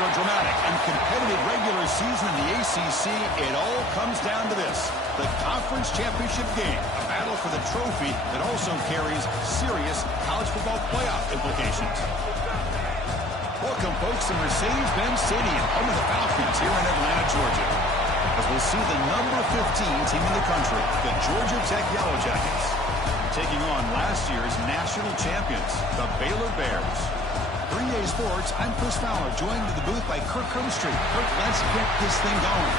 After a dramatic and competitive regular season in the ACC, it all comes down to this: the conference championship game, a battle for the trophy that also carries serious college football playoff implications. Welcome, folks, to Mercedes-Benz Stadium, home of the Falcons here in Atlanta, Georgia, as we'll see the number 15 team in the country, the Georgia Tech Yellow Jackets, taking on last year's national champions, the Baylor Bears. For EA Sports, I'm Chris Fowler, joined to the booth by Kirk Herbstreit. Kirk, let's get this thing going.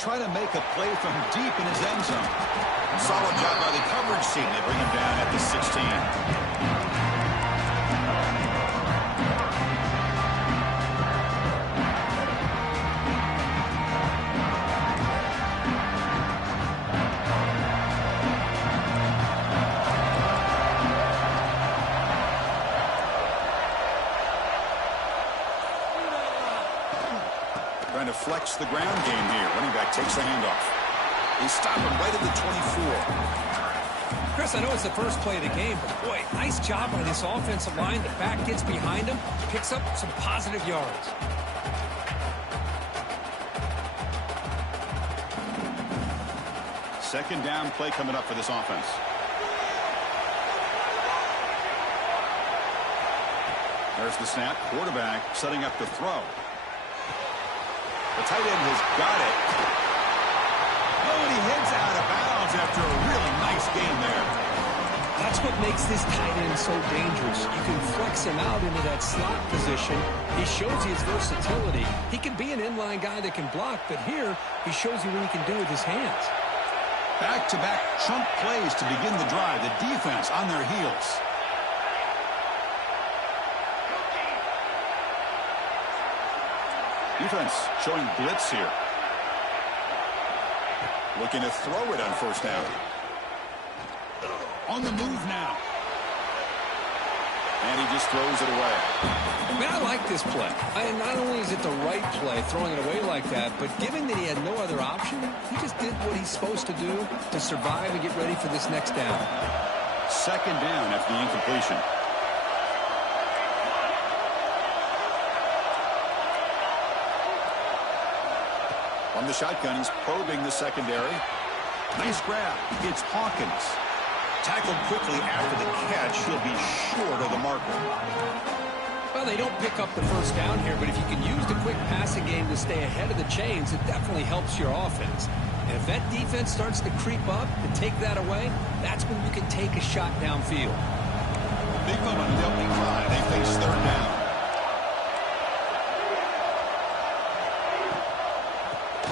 Try to make a play from deep in his end zone. Solid job by the coverage team. They bring him down at the 16. Trying to flex the ground game here. Running back takes the handoff. They stop him right at the 24. Chris, I know it's the first play of the game, but boy, nice job by this offensive line. The back gets behind him, picks up some positive yards. Second down play coming up for this offense. There's the snap. Quarterback setting up the throw. The tight end has got it. Oh, and he heads out of bounds after a really nice game there. That's what makes this tight end so dangerous. You can flex him out into that slot position. He shows you his versatility. He can be an inline guy that can block, but here he shows you what he can do with his hands. Back-to-back chunk plays to begin the drive. The defense on their heels. Defense showing blitz here. Looking to throw it on first down. On the move now. And he just throws it away. Man, I like this play. Not only is it the right play, throwing it away like that, but given that he had no other option, he just did what he's supposed to do to survive and get ready for this next down. Second down after the incompletion. On the shotgun, he's probing the secondary. Nice grab. It's Hawkins. Tackled quickly after the catch. He'll be short of the marker. Well, they don't pick up the first down here, but if you can use the quick passing game to stay ahead of the chains, it definitely helps your offense. And if that defense starts to creep up and take that away, that's when you can take a shot downfield. Big moment in the opening drive. They face third down.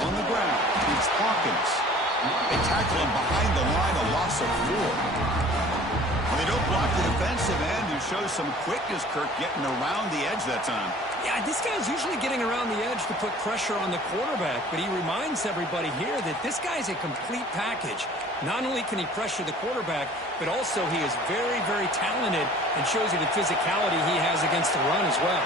On the ground, it's Hawkins. They tackle him behind the line, a loss of 4. When they don't block the defensive end, who shows some quickness, Kirk, getting around the edge that time. Yeah, this guy's usually getting around the edge to put pressure on the quarterback, but he reminds everybody here that this guy's a complete package. Not only can he pressure the quarterback, but also he is very, very talented and shows you the physicality he has against the run as well.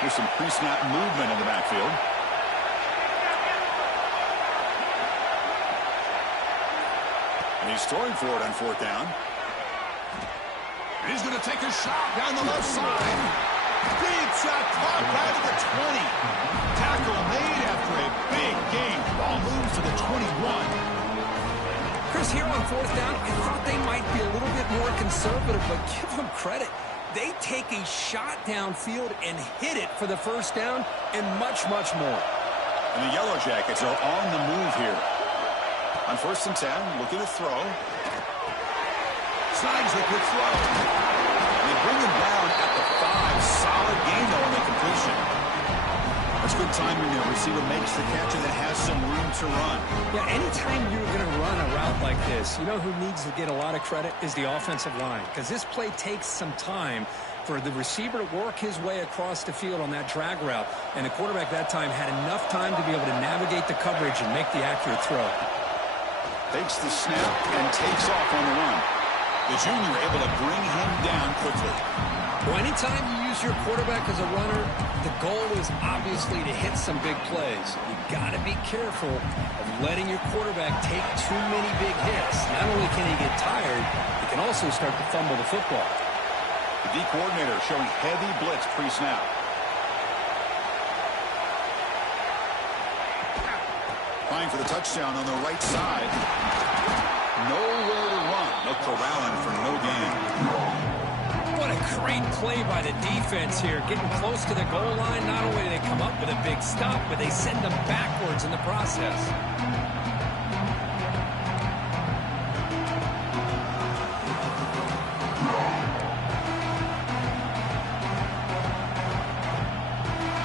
There's some pre-snap movement in the backfield. And he's throwing for it on fourth down. He's going to take a shot down the left side. Big shot caught right at the 20. Tackle made after a big gain. Ball moves to the 21. Chris, here on fourth down, I thought they might be a little bit more conservative, but give them credit. They take a shot downfield and hit it for the first down and much, much more. And the Yellow Jackets are on the move here. On first and 10, looking to throw. Slides the quick throw. They bring him down at the 5. Solid gain, though, on the completion. A That's good timing there. Receiver makes the catch and then has some room to run. Yeah, anytime you're going to run a route like this, you know who needs to get a lot of credit is the offensive line, because this play takes some time for the receiver to work his way across the field on that drag route, and the quarterback that time had enough time to be able to navigate the coverage and make the accurate throw. Takes the snap and takes off on the run. The junior able to bring him down quickly. Well, anytime you use your quarterback as a runner, the goal is obviously to hit some big plays. You got to be careful of letting your quarterback take too many big hits. Not only can he get tired, he can also start to fumble the football. The D coordinator showing heavy blitz pre-snap. Trying for the touchdown on the right side. Nowhere to run. They'll corral him for no gain. What a great play by the defense here. Getting close to the goal line, not only do they come up with a big stop, but they send them backwards in the process.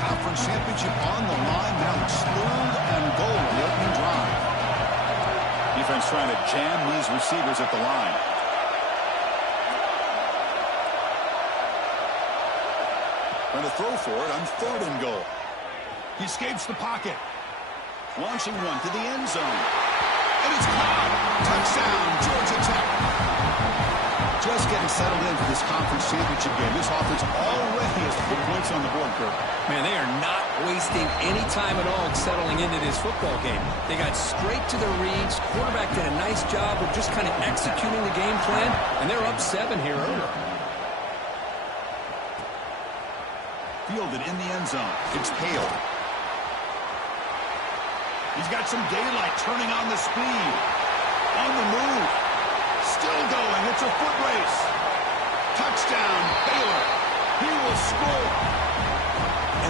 Conference championship on the line. Now it's 3rd and goal on the opening drive. Defense trying to jam these receivers at the line. Trying to throw for it on 3rd and goal. He escapes the pocket. Launching one to the end zone. And it's caught. Touchdown, Georgia Tech. Just getting settled in for this conference championship game. This offense already has 4 points on the board, Kirk. Man, they are not wasting any time at all settling into this football game. They got straight to their reads. Quarterback did a nice job of just kind of executing the game plan, and they're up 7 here early. Fielded in the end zone. It's Pale. He's got some daylight, turning on the speed. On the move. Still going. It's a foot race. Touchdown, Baylor. He will score.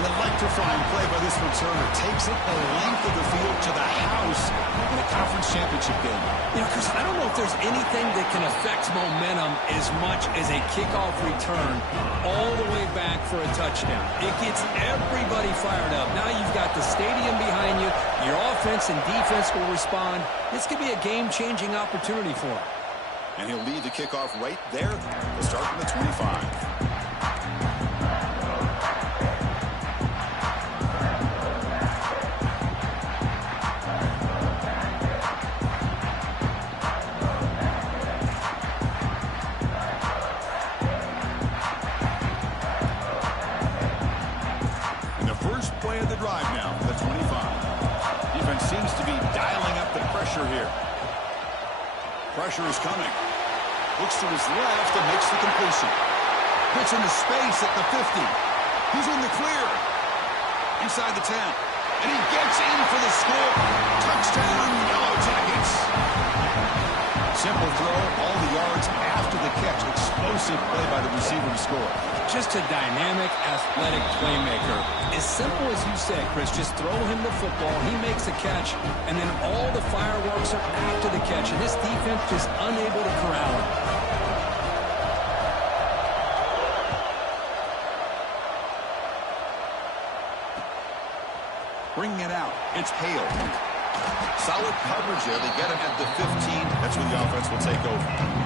An electrifying play by this returner. Takes it the length of the field to the house in a conference championship game. You know, Chris, I don't know if there's anything that can affect momentum as much as a kickoff return all the way back for a touchdown. It gets everybody fired up. Now you've got the stadium behind you. Your offense and defense will respond. This could be a game-changing opportunity for him. And he'll lead the kickoff right there. We'll start from the 25. Play of the drive now, the 25. Defense seems to be dialing up the pressure here. Pressure is coming. Looks to his left and makes the completion. Puts into space at the 50. He's in the clear. Inside the 10. And he gets in for the score. Touchdown, Yellow Jackets. Simple throw, all the yards after the catch. Explosive play by the receiver to score. Just a dynamic, athletic playmaker. As simple as you said, Chris, just throw him the football, he makes a catch, and then all the fireworks are after the catch, and this defense just unable to corral him. Bringing it out, it's Hale. Solid coverage there. They get him at the 15. That's when the offense will take over.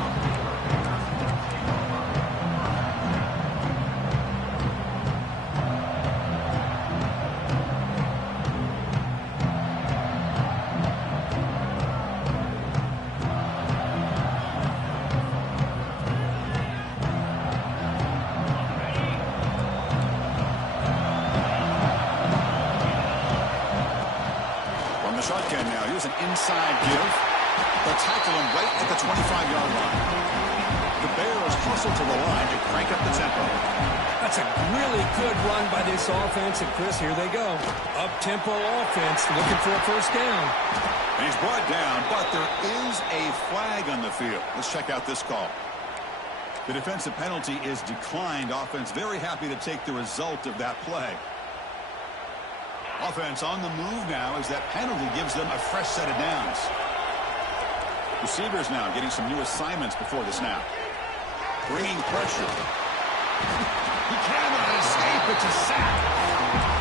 Shotgun now. Here's an inside give. They'll tackle him right at the 25-yard line. The Bears hustle to the line to crank up the tempo. That's a really good run by this offense. And, Chris, here they go. Up-tempo offense looking for a first down. And he's brought down, but there is a flag on the field. Let's check out this call. The defensive penalty is declined. Offense very happy to take the result of that play. Offense on the move now as that penalty gives them a fresh set of downs. Receivers now getting some new assignments before the snap. Bringing pressure. He cannot escape. It's a sack.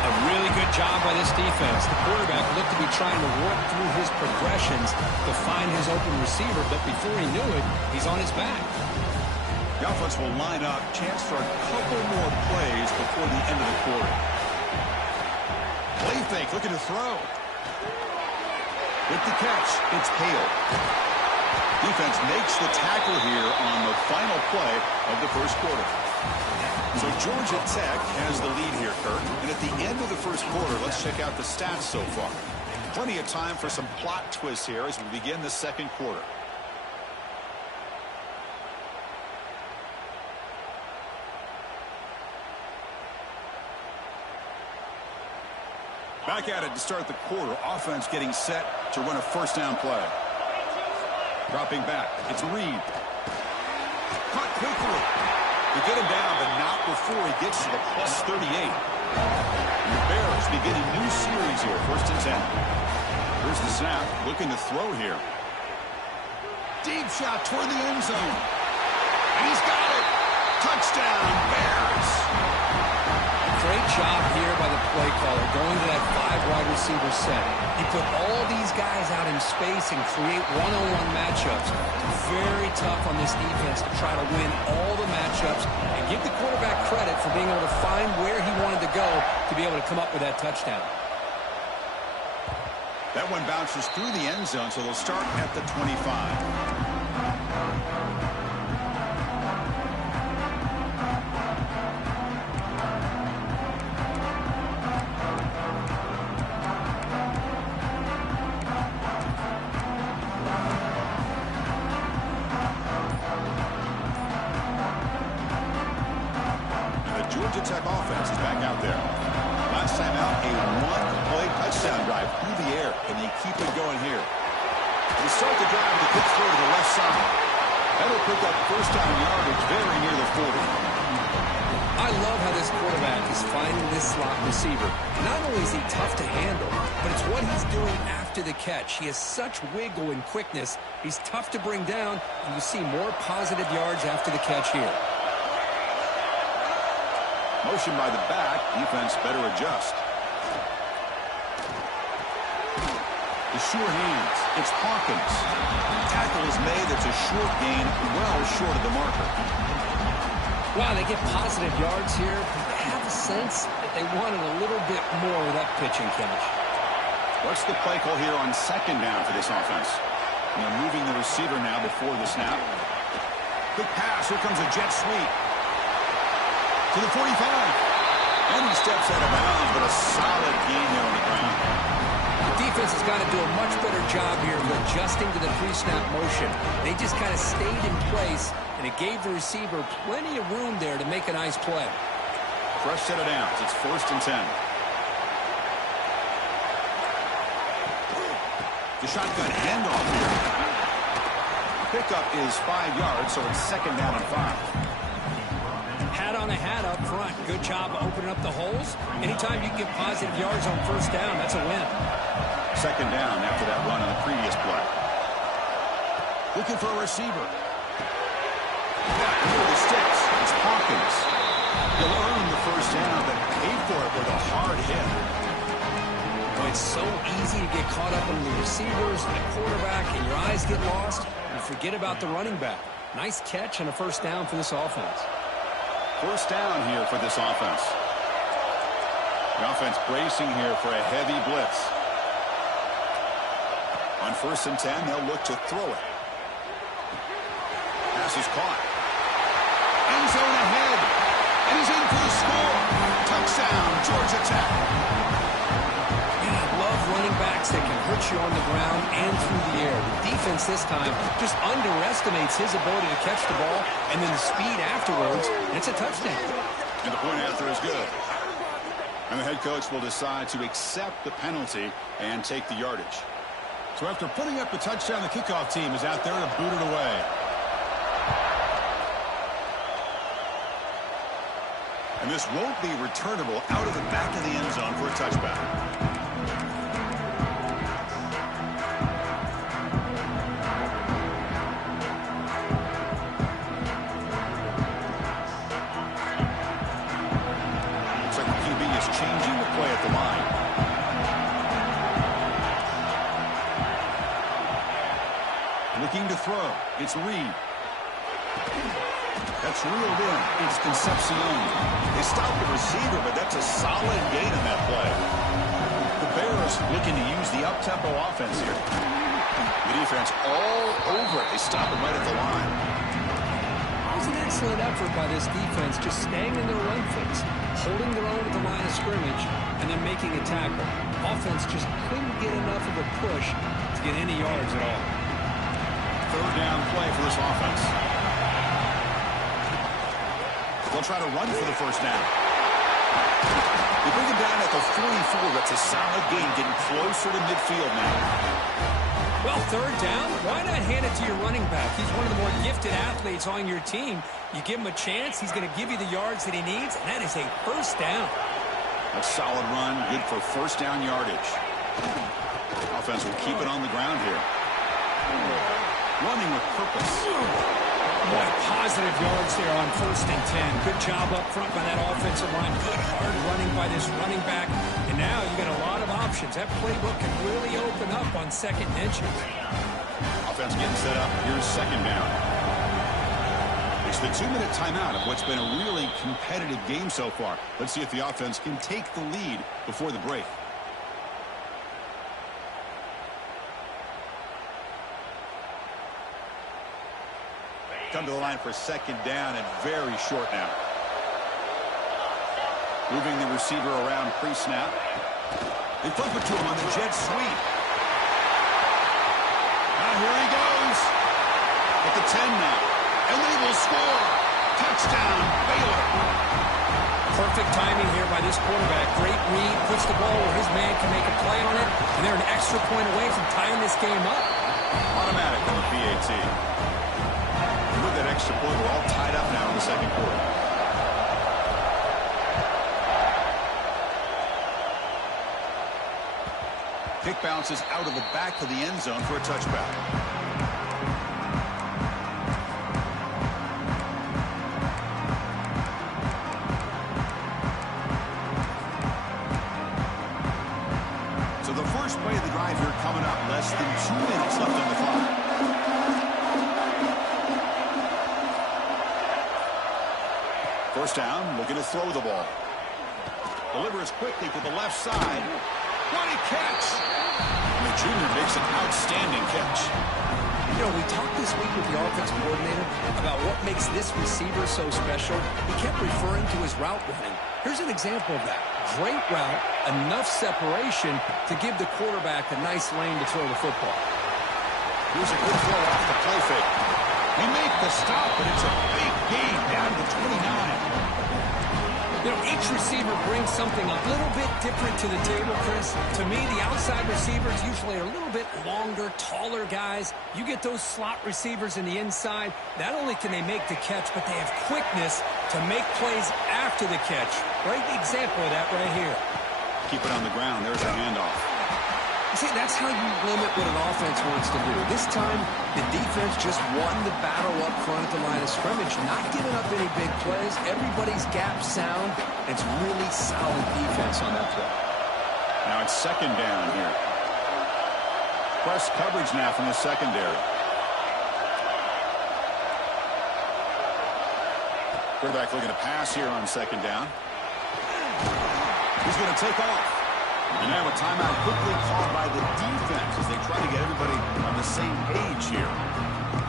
A really good job by this defense. The quarterback looked to be trying to work through his progressions to find his open receiver, but before he knew it, he's on his back. The offense will line up. Chance for a couple more plays before the end of the quarter. Play fake, looking to throw. With the catch, it's Hale. Defense makes the tackle here on the final play of the first quarter. So Georgia Tech has the lead here, Kirk. And at the end of the first quarter, let's check out the stats so far. Plenty of time for some plot twists here as we begin the second quarter. Back at it to start the quarter. Offense getting set to run a first down play. Dropping back. It's Reed. Caught quickly. They get him down, but not before he gets to the plus 38. And the Bears beginning new series here. First and 10. Here's the snap. Looking to throw here. Deep shot toward the end zone. And he's got it. Touchdown, Bears. Great job here by the play caller going to that 5-wide receiver set. He put all these guys out in space and create one-on-one matchups. Very tough on this defense to try to win all the matchups and give the quarterback credit for being able to find where he wanted to go to be able to come up with that touchdown. That one bounces through the end zone, so they'll start at the 25. Georgia Tech offense is back out there. Last time out, a one-play touchdown drive through the air. Can they keep it going here? They start the drive with a quick throw to the left side. That'll pick up first down yardage very near the 40. I love how this quarterback is finding this slot receiver. Not only is he tough to handle, but it's what he's doing after the catch. He has such wiggle and quickness. He's tough to bring down, and you see more positive yards after the catch here. Motion by the back. Defense better adjust. The sure hands. It's Hawkins. Tackle is made. It's a short gain, well short of the marker. Wow, they get positive yards here. I have a sense that they wanted a little bit more of that pitching catch. What's the play call here on second down for this offense? And they're moving the receiver now before the snap. Quick pass. Here comes a jet sweep. To the 45. And he steps out of bounds, but a solid gain there on the ground. The defense has got to do a much better job here of adjusting to the pre-snap motion. They just kind of stayed in place, and it gave the receiver plenty of room there to make a nice play. Fresh set of downs. It's first and 10. The shotgun handoff here. Pickup is 5 yards, so it's second down and 5. Hat on a hat up front. Good job opening up the holes. Anytime you can get positive yards on first down, that's a win. Second down after that run on the previous play. Looking for a receiver. Back near the sticks. It's Hawkins. He'll earn the first down, but paid for it with a hard hit. Well, it's so easy to get caught up on the receivers and the quarterback, and your eyes get lost, and you forget about the running back. Nice catch and a first down for this offense. First down here for this offense. The offense bracing here for a heavy blitz. On first and 10, they'll look to throw it. Pass is caught. End zone ahead. And he's in for the score. Touchdown, Georgia Tech. Man, I love running backs that can hurt you on the ground and through the air. The defense this time just underestimates his ability to catch the ball, and then the speed afterwards, and it's a touchdown. And the point after is good. And the head coach will decide to accept the penalty and take the yardage. So after putting up the touchdown, the kickoff team is out there to boot it away. And this won't be returnable out of the back of the end zone for a touchback. throw. It's Reed. That's reeled in. It's Concepcion. They stopped the receiver, but that's a solid gain on that play. The Bears looking to use the up-tempo offense here. The defense all over it. They stop it right at the line. It was an excellent effort by this defense, just staying in their run fence, holding their own at the line of scrimmage, and then making a tackle. Offense just couldn't get enough of a push to get any yards at all. Third down play for this offense. They'll try to run for the first down. They bring him down at the 44. That's a solid gain, getting closer to midfield now. Well, third down, why not hand it to your running back? He's one of the more gifted athletes on your team. You give him a chance, he's going to give you the yards that he needs, and that is a first down. A solid run, good for first down yardage. Offense will keep it on the ground here. Running with purpose. Boy, positive yards there on 1st and 10. Good job up front by that offensive line. Good hard running by this running back. And now you got a lot of options. That playbook can really open up on second inches. Offense getting set up. Here's second down. It's the 2-minute timeout of what's been a really competitive game so far. Let's see if the offense can take the lead before the break. Come to the line for second down and very short now. Moving the receiver around pre-snap. They flip it to him on the jet sweep. Now here he goes. At the 10 now. And they will score. Touchdown, Baylor. Perfect timing here by this quarterback. Great read. Puts the ball where his man can make a play on it. And they're an extra point away from tying this game up. Automatic on the PAT. With that extra point, we're all tied up now in the second quarter. Kick bounces out of the back of the end zone for a touchback. So the first play of the drive here coming up. Less than 2 minutes left on the clock. First down, looking to throw the ball. Delivers quickly to the left side. What a catch! And the junior makes an outstanding catch. You know, we talked this week with the offensive coordinator about what makes this receiver so special. He kept referring to his route running. Here's an example of that. Great route, enough separation to give the quarterback a nice lane to throw the football. Here's a good throw off the play fake. They make the stop, but it's a big gain down to 29. You know, each receiver brings something a little bit different to the table, Chris. To me, the outside receivers usually are a little bit longer, taller guys. You get those slot receivers in the inside. Not only can they make the catch, but they have quickness to make plays after the catch. Great example of that right here. Keep it on the ground. There's a handoff. See, that's how you limit what an offense wants to do. This time, the defense just won the battle up front at the line of scrimmage, not giving up any big plays. Everybody's gap sound. It's really solid defense on that play. Now it's second down here. Press coverage now from the secondary. Quarterback looking to pass here on second down. He's going to take off. And now a timeout quickly called by the defense as they try to get everybody on the same page here.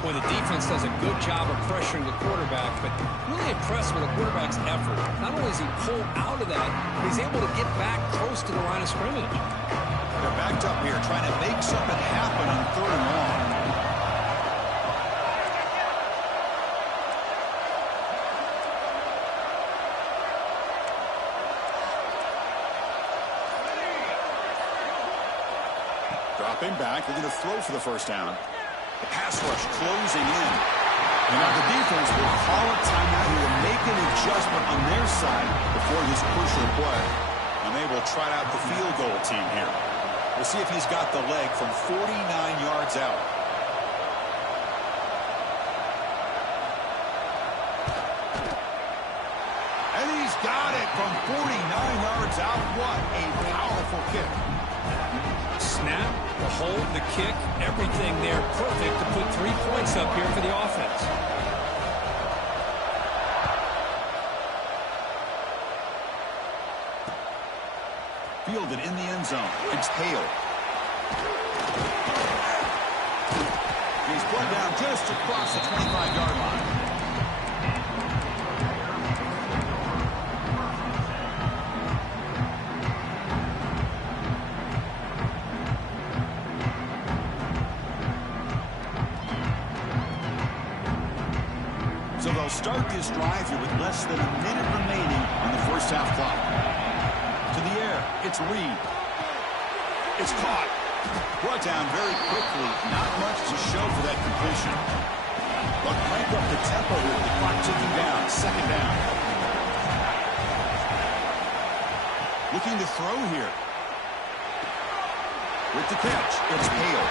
Well, the defense does a good job of pressuring the quarterback, but really impressed with the quarterback's effort. Not only is he pulled out of that, but he's able to get back close to the line of scrimmage. They're backed up here trying to make something happen on third and long. Dropping back, they're going to throw for the first down. The pass rush closing in. And now the defense will call a timeout here to make an adjustment on their side before this crucial play. And they will try out the field goal team here. We'll see if he's got the leg from 49 yards out. And he's got it from 49 yards out. What a powerful kick. snap, the hold, the kick, everything there perfect to put 3 points up here for the offense. Fielded in the end zone. It's Hale. He's put down just across the 25-yard line. So they'll start this drive here with less than a minute remaining on the first half clock. To the air, it's Reed. It's caught. Brought down very quickly. Not much to show for that completion. But crank up the tempo here with the clock ticking down. Second down. Looking to throw here. With the catch, it's Hale.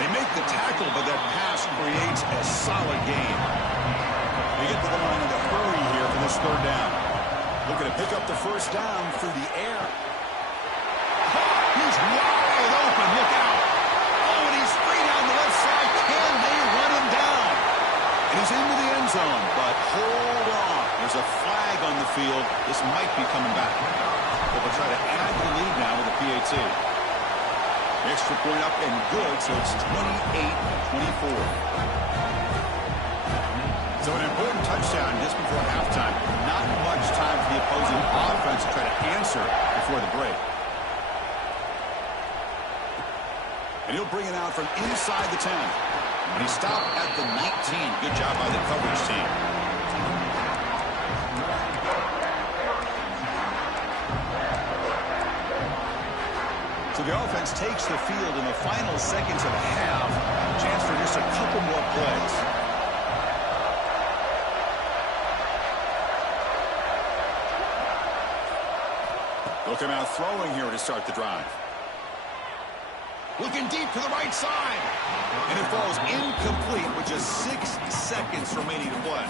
They make the tackle, but that pass creates a solid gain. They get to the line in a hurry here for this third down. Looking to pick up the first down through the air. He's wide open. Look out. Oh, and he's free down the left side. Can they run him down? And he's into the end zone, but hold on. There's a flag on the field. This might be coming back. But they'll try to add the lead now with a PAT. Extra point up and good, so it's 28-24. So an important touchdown just before halftime. Not much time for the opposing offense to try to answer before the break. And he'll bring it out from inside the 10. And he stopped at the 19. Good job by the coverage team. So the offense takes the field in the final seconds of the half. Chance for just a couple more plays. They'll come out throwing here to start the drive. Looking deep to the right side. And it falls incomplete with just 6 seconds remaining to play.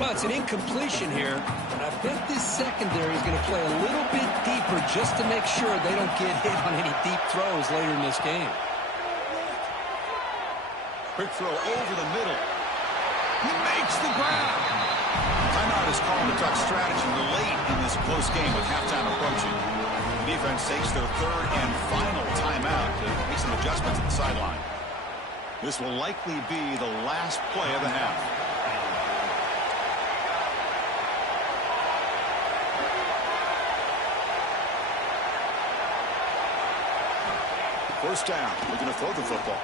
Well, it's an incompletion here, but I bet this secondary is going to play a little bit deeper just to make sure they don't get hit on any deep throws later in this game. Quick throw over the middle. He makes the grab. Timeout is called to talk strategy late in this close game with halftime approaching. The defense takes their third and final timeout to make some adjustments at the sideline. This will likely be the last play of the half. First down, looking to throw the football.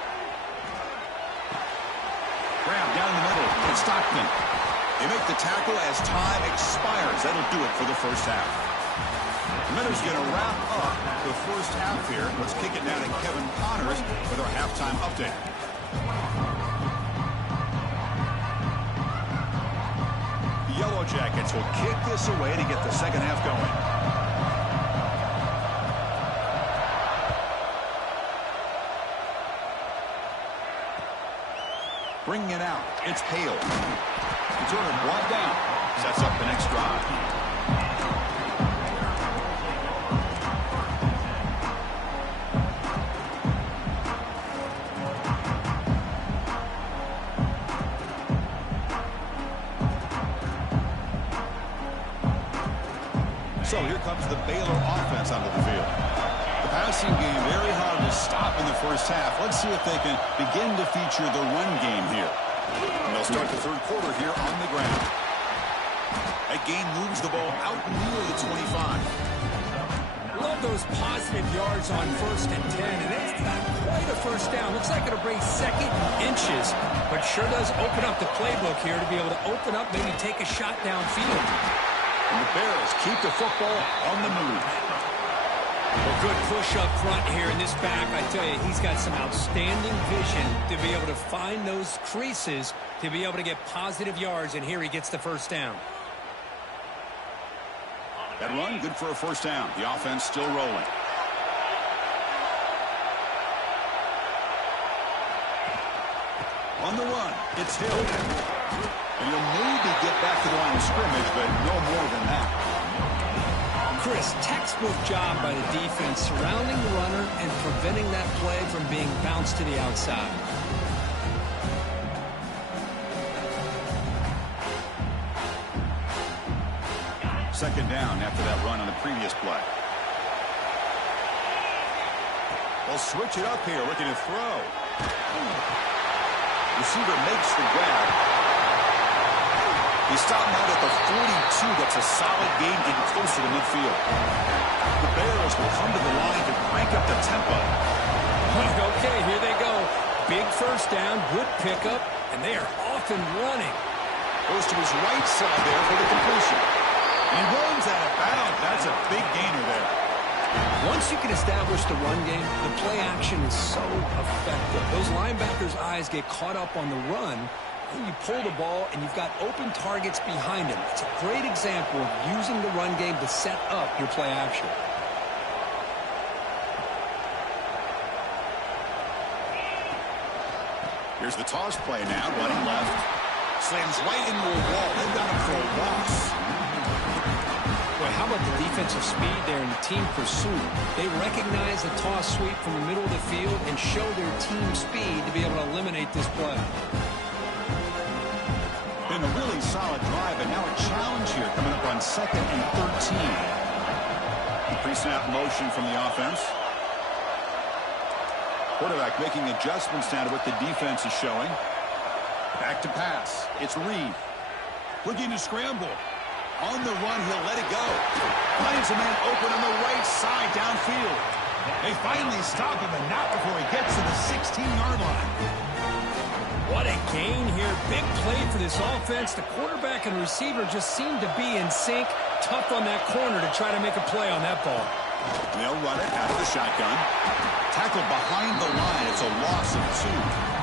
Grab down the middle. It's Stockton. They make the tackle as time expires. That'll do it for the first half. The Miners going to wrap up the first half here. Let's kick it down to Kevin Connors with our halftime update. The Yellow Jackets will kick this away to get the second half going. Bringing it out, it's Hale. Returner brought down. Sets up the next drive. So here comes the Baylor offense onto the field. The passing game very hard to stop in the first half. Let's see if they can begin to feature the run game here. And they'll start the third quarter here on the ground. That game moves the ball out near the 25. Love those positive yards on 1st and 10, and it's not quite a first down. Looks like it'll bring second inches, but sure does open up the playbook here to be able to open up, maybe take a shot downfield. And the Bears keep the football on the move. Well, good push up front here in this back. I tell you, he's got some outstanding vision to be able to find those creases, to be able to get positive yards, and here he gets the first down. That run, good for a first down. The offense still rolling. On the run, it's Hill. And he'll maybe get back to the line of scrimmage, but no more than that. Chris, textbook job by the defense surrounding the runner and preventing that play from being bounced to the outside. Second down after that run on the previous play. They'll switch it up here, looking to throw. Receiver makes the grab. He's stopping out at the 42. That's a solid gain, getting closer to midfield. The Bears will come to the line to crank up the tempo. Okay, here they go. Big first down, good pickup, and they are off and running. Goes to his right side there for the completion. He runs out of bounds. That's a big gainer there. Once you can establish the run game, the play action is so effective. Those linebackers' eyes get caught up on the run, and you pull the ball, and you've got open targets behind him. It's a great example of using the run game to set up your play action. Here's the toss play now, running left. Slams right into a wall. They've got him for a loss. Boy, how about the defensive speed there in the team pursuit? They recognize the toss sweep from the middle of the field and show their team speed to be able to eliminate this play. Been a really solid drive, and now a challenge here coming up on 2nd and 13. Pre-snap motion from the offense. Quarterback making adjustments now to what the defense is showing. Back to pass. It's Reed. Looking to scramble. On the run, he'll let it go. Finds a man open on the right side downfield. They finally stop him, and not before he gets to the 16-yard line. What a gain here. Big play for this offense. The quarterback and receiver just seem to be in sync. Tough on that corner to try to make a play on that ball. They'll run it out of the shotgun. Tackled behind the line. It's a loss of 2.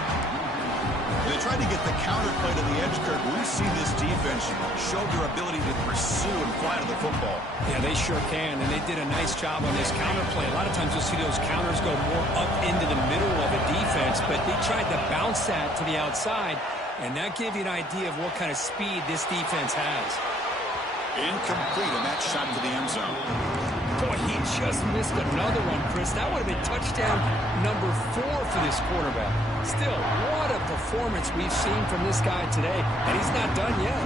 They tried to get the counter play to the edge, Kirk. We've seen this defense show their ability to pursue and fly to the football. Yeah, they sure can, and they did a nice job on this counter play. A lot of times you'll see those counters go more up into the middle of a defense, but they tried to bounce that to the outside, and that gave you an idea of what kind of speed this defense has. Incomplete on that shot to the end zone. Boy, he just missed another one, Chris. That would have been touchdown number 4 for this quarterback. Still, what a performance we've seen from this guy today, and he's not done yet.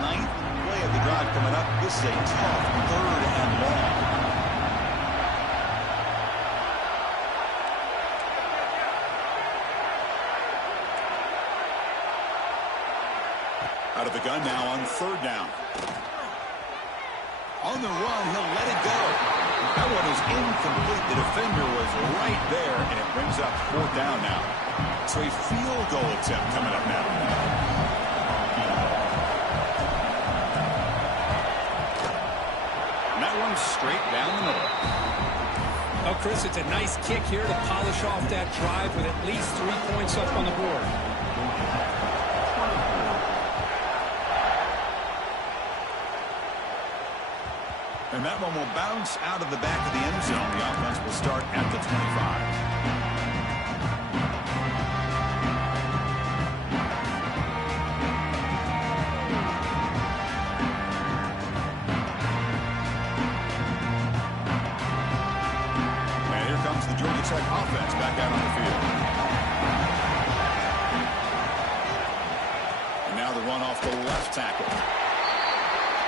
Ninth play of the drive coming up. This is a tough 3rd and long. Out of the gun now on 3rd down. On the run, he'll let it go. That one is incomplete. The defender was right there, and it brings up 4th down now. So a field goal attempt coming up now. And that one's straight down the middle. Oh, Chris, it's a nice kick here to polish off that drive with at least 3 points up on the board. And that one will bounce out of the back of the end zone. The offense will start at the 25. The Georgia Tech offense back out on the field. And now the run off the left tackle.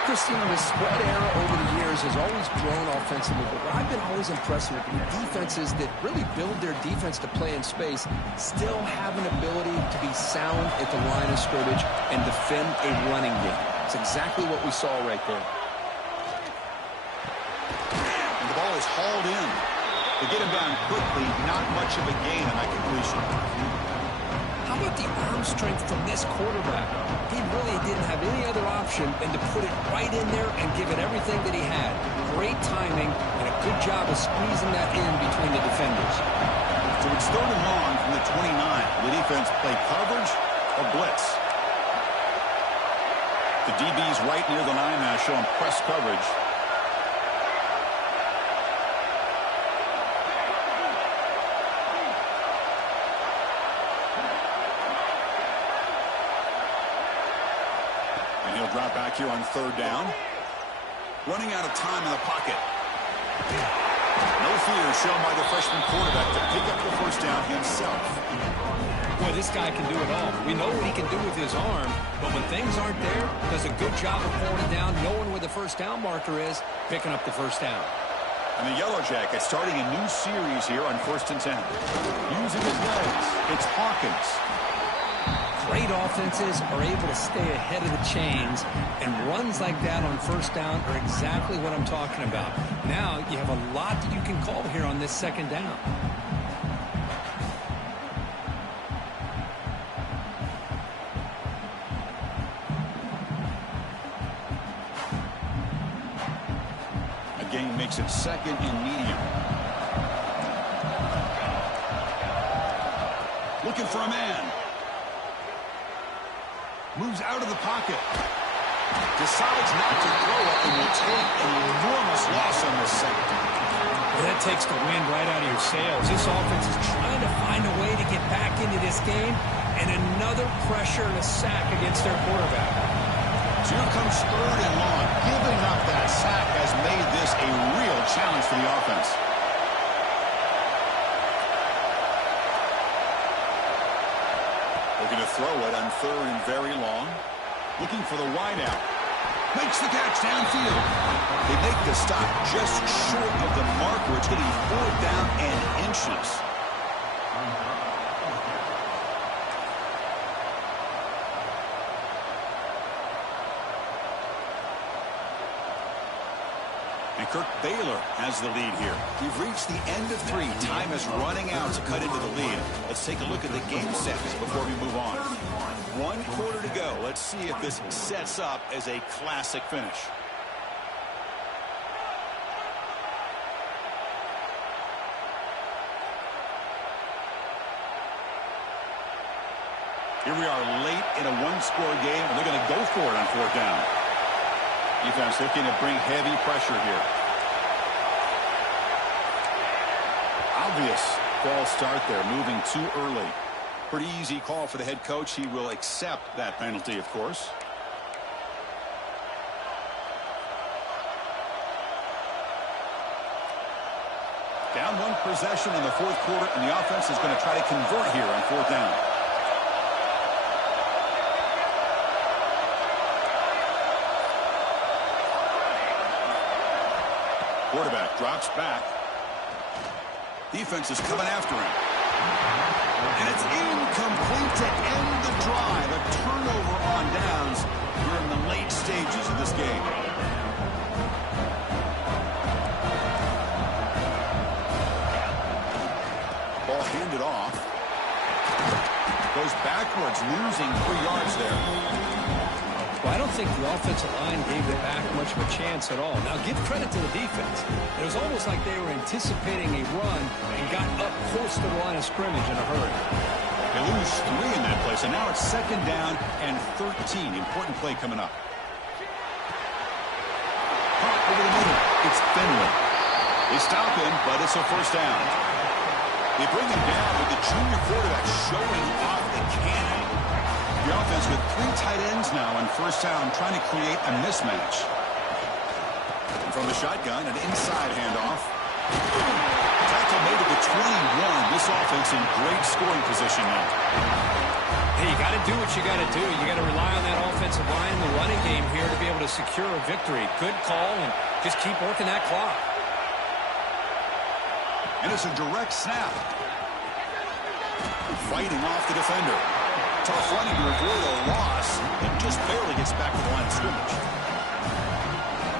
Christian, the spread era over the years has always grown offensively, but what I've been always impressed with defenses that really build their defense to play in space still have an ability to be sound at the line of scrimmage and defend a running game. It's exactly what we saw right there. And the ball is hauled in. To get him down quickly, not much of a gain on that completion. How about the arm strength from this quarterback? He really didn't have any other option than to put it right in there and give it everything that he had. Great timing and a good job of squeezing that in between the defenders. So it's 3rd and long from the 29. The defense play coverage or blitz. The DB's right near the line now showing press coverage. They'll drop back here on 3rd down. Running out of time in the pocket. No fear shown by the freshman quarterback to pick up the 1st down himself. Boy, this guy can do it all. We know what he can do with his arm, but when things aren't there, does a good job of pulling it down, knowing where the 1st down marker is, picking up the 1st down. And the Yellow Jackets starting a new series here on 1st and 10. Using his legs, it's Hawkins. Great offenses are able to stay ahead of the chains, and runs like that on 1st down are exactly what I'm talking about. Now you have a lot that you can call here on this 2nd down. Game makes it 2nd and medium. Looking for a man. Moves out of the pocket. Decides not to throw it and will take an enormous loss on this 2nd. That takes the wind right out of your sails. This offense is trying to find a way to get back into this game, and another pressure and a sack against their quarterback. So here comes 3rd and long. Giving up that sack has made this a real challenge for the offense. Looking to throw it on 3rd and very long. Looking for the wideout. Makes the catch downfield. They make the stop just short of the marker. It's getting 4th down and inches. And Kirk Baylor has the lead here. We've reached the end of 3. Time is running out to cut into the lead. Let's take a look at the game sets before we move on. 1 quarter to go. Let's see if this sets up as a classic finish. Here we are late in a 1-score game, and they're going to go for it on 4th down. Defense looking to bring heavy pressure here. Obvious false start there, moving too early. Pretty easy call for the head coach. He will accept that penalty, of course. Down 1 possession in the 4th quarter, and the offense is going to try to convert here on 4th down. Quarterback drops back. Defense is coming after him. And it's incomplete to end the drive. A turnover on downs here in the late stages of this game. Ball handed off. Goes backwards, losing 3 yards there. Well, I don't think the offensive line gave it back much of a chance at all. Now, give credit to the defense. It was almost like they were anticipating a run and got up close to the line of scrimmage in a hurry. They lose 3 in that place, and now it's 2nd down and 13. Important play coming up. Caught over the middle. It's Finley. They stop him, but it's a 1st down. They bring him down with the junior quarterback showing off the cannon. The offense with 3 tight ends now on 1st down, trying to create a mismatch. And from the shotgun, an inside handoff. Tackle made at the 21. This offense in great scoring position now. Hey, you got to do what you got to do. You got to rely on that offensive line, the running game here to be able to secure a victory. Good call, and just keep working that clock. And it's a direct snap. Fighting off the defender. Tough running to avoid a loss, and just barely gets back to the line of scrimmage.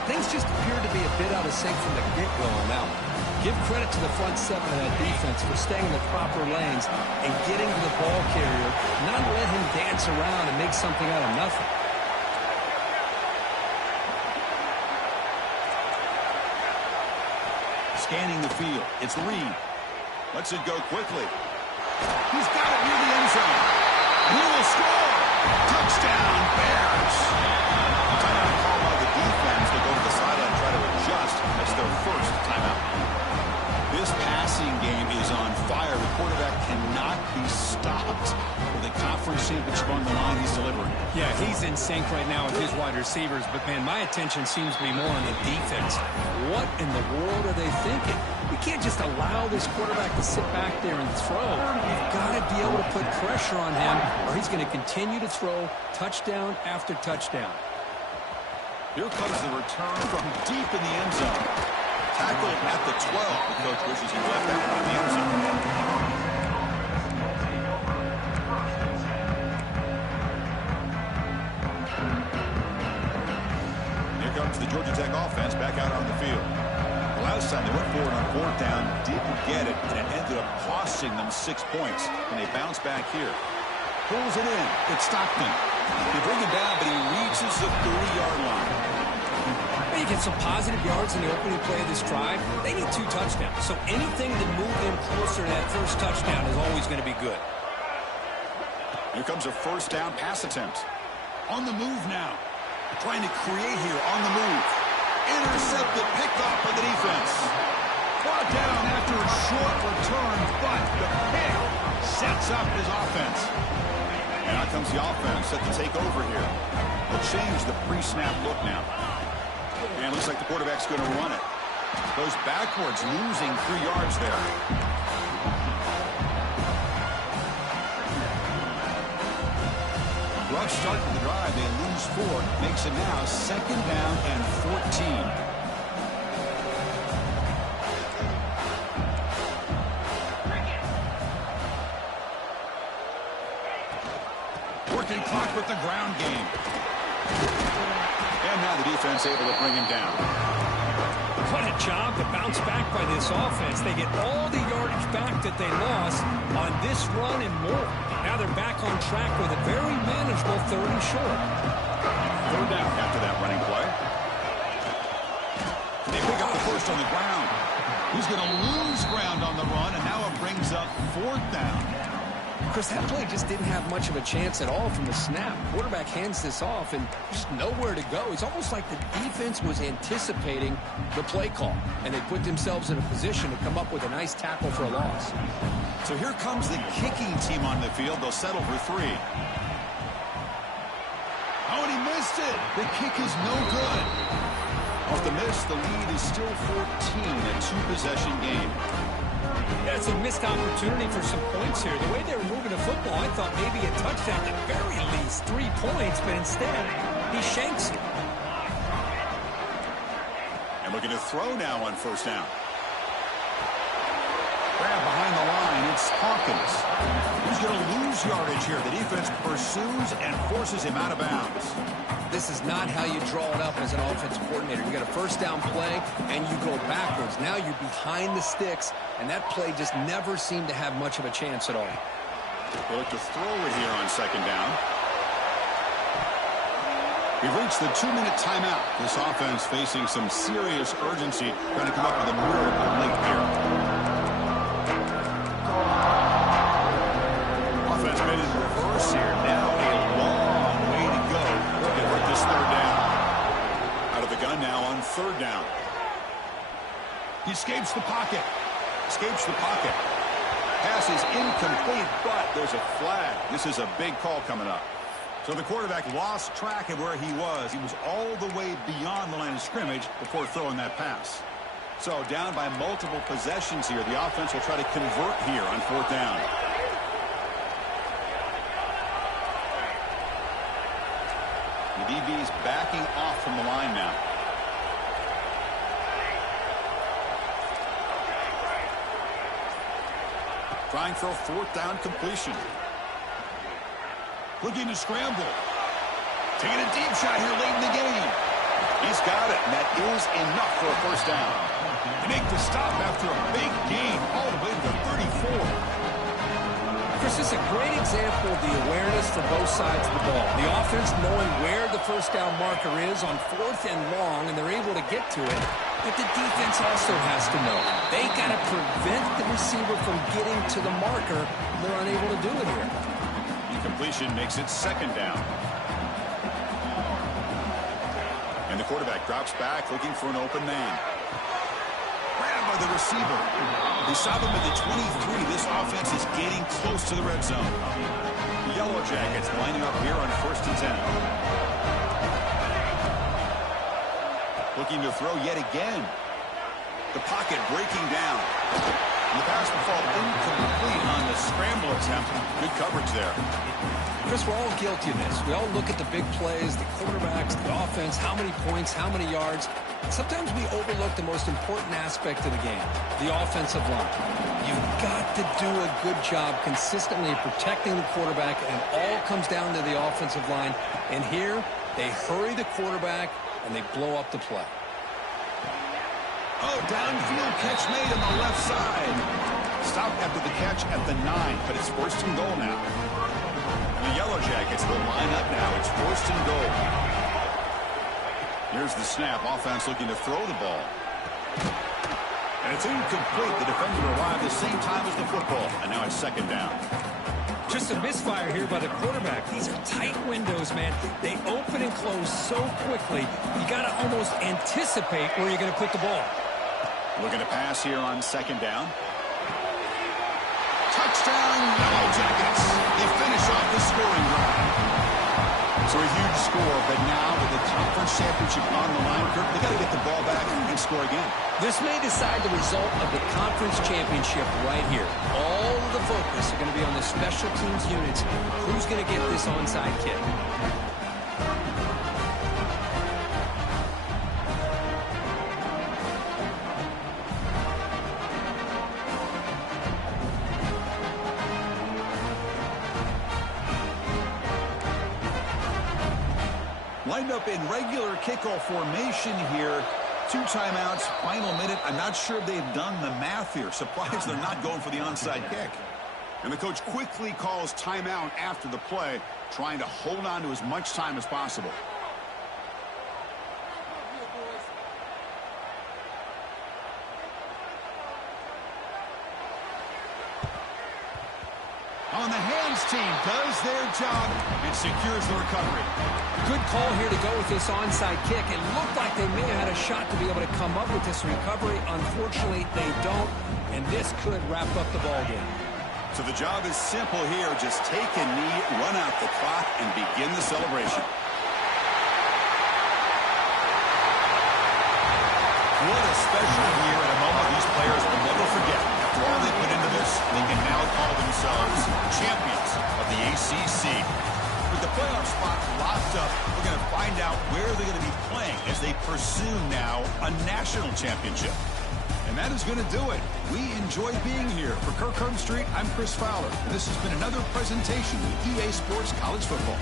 Things just appear to be a bit out of sync from the get-go now. Give credit to the front 7 of that defense for staying in the proper lanes and getting to the ball carrier, not let him dance around and make something out of nothing. Scanning the field. It's Reed. Lets it go quickly. He's got it near the end zone. He will score. Touchdown, Bears. Timeout call by the defense. They go to the sideline and try to adjust. That's their first timeout. This passing game is on fire. The quarterback cannot be stopped. packed. With the conference championship on the line, he's delivering. Yeah, he's in sync right now with his wide receivers, but, man, my attention seems to be more on the defense. What in the world are they thinking? You can't just allow this quarterback to sit back there and throw. You've got to be able to put pressure on him, or he's going to continue to throw touchdown after touchdown. Here comes the return from deep in the end zone. Tackled at the 12. The coach wishes he left that one in the end zone. Here comes the Georgia Tech offense back out on the field. The last time they went forward on fourth down, didn't get it, and it ended up costing them 6 points. And they bounce back here. Pulls it in. It's Stockton. They bring him down, but he reaches the 30-yard line. You get some positive yards in the opening play of this drive. They need 2 touchdowns, so anything to move them closer to that first touchdown is always going to be good. Here comes a first down pass attempt. On the move now. Trying to create here on the move. Intercepted, picked off by the defense. Brought down after a short return, but the pick sets up his offense. And out comes the offense set to take over here. They'll change the pre-snap look now. And looks like the quarterback's going to run it. Goes backwards, losing 3 yards there. Rough start to the drive. They lose 4. Makes it now 2nd down and 14. Working clock with the ground game. And now the defense able to bring him down. What a job to bounce back by this offense. They get all the yardage back that they lost on this run and more. Now they're back on track with a very manageable 3rd and short. 3rd down after that running play. They pick up the first on the ground. He's going to lose ground on the run, and now it brings up 4th down. Chris, that play just didn't have much of a chance at all from the snap. Quarterback hands this off and just nowhere to go. It's almost like the defense was anticipating the play call, and they put themselves in a position to come up with a nice tackle for a loss. So here comes the kicking team on the field. They'll settle for 3. Oh, and he missed it. The kick is no good. Off the miss, the lead is still 14, a 2-possession game. Yeah, it's a missed opportunity for some points here. The way they were moving the football, I thought maybe a touchdown, at very least 3 points, but instead, he shanks it. And looking to throw now on 1st down. Grab behind the line, it's Hawkins. He's going to lose yardage here. The defense pursues and forces him out of bounds. This is not how you draw it up as an offensive coordinator. You got a first down play, and you go backwards. Now you're behind the sticks, and that play just never seemed to have much of a chance at all. They look to throw it here on 2nd down. We've reached the 2-minute timeout. This offense facing some serious urgency, trying to come up with a miracle late here. Offense made in reverse here. Now a long way to go to convert this 3rd down. Out of the gun now on 3rd down. He escapes the pocket. Escapes the pocket. Pass is incomplete, but there's a flag. This is a big call coming up. So the quarterback lost track of where he was. He was all the way beyond the line of scrimmage before throwing that pass. So down by multiple possessions here. The offense will try to convert here on 4th down. The DB's backing off from the line now. Trying for a 4th down completion. Looking to scramble. Taking a deep shot here late in the game. He's got it, and that is enough for a 1st down. They make the stop after a big gain all the way to the 34. Chris, this is a great example of the awareness for both sides of the ball. The offense knowing where the first down marker is on 4th and long, and they're able to get to it. But the defense also has to know. They got to prevent the receiver from getting to the marker. They're unable to do it here. Completion makes it 2nd down. And the quarterback drops back looking for an open man. Ran by the receiver. They stop him at the 23. This offense is getting close to the red zone. The Yellow Jackets lining up here on 1st and 10. Looking to throw yet again. The pocket breaking down. And the pass will fall incomplete on the scramble attempt. Good coverage there. Chris, we're all guilty of this. We all look at the big plays, the quarterbacks, the offense, how many points, how many yards. Sometimes we overlook the most important aspect of the game, the offensive line. You've got to do a good job consistently protecting the quarterback, and it all comes down to the offensive line. And here, they hurry the quarterback, and they blow up the play. Oh, downfield catch made on the left side. Stopped after the catch at the 9, but it's 1st and goal now. And the Yellow Jackets will line up now. It's 1st and goal. Here's the snap. Offense looking to throw the ball. And it's incomplete. The defender arrived the same time as the football. And now it's 2nd down. Just a misfire here by the quarterback. These are tight windows, man. They open and close so quickly. You got to almost anticipate where you're going to put the ball. Looking to pass here on 2nd down. Touchdown, Yellow Jackets. They finish off the scoring drive. So a huge score, but now with the conference championship on the line, they got to get the ball back and score again. This may decide the result of the conference championship right here. All of the focus are going to be on the special teams units. Who's going to get this onside kick? Lined up in regular kickoff formation here. 2 timeouts, final minute. I'm not sure they've done the math here. Surprised they're not going for the onside kick. And the coach quickly calls timeout after the play, trying to hold on to as much time as possible. On the hands team does their job and secures the recovery. Good call here to go with this onside kick. It looked like they may have had a shot to be able to come up with this recovery. Unfortunately, they don't, and this could wrap up the ball game. So the job is simple here. Just take a knee, run out the clock, and begin the celebration. What a special year and a moment these players will never forget. After all they put into this, they can now call themselves champions of the ACC. With the playoff spot locked up, we're going to find out where they're going to be playing as they pursue now a national championship. And that is going to do it. We enjoy being here. For Kirk Street, I'm Chris Fowler, and this has been another presentation of EA Sports College Football.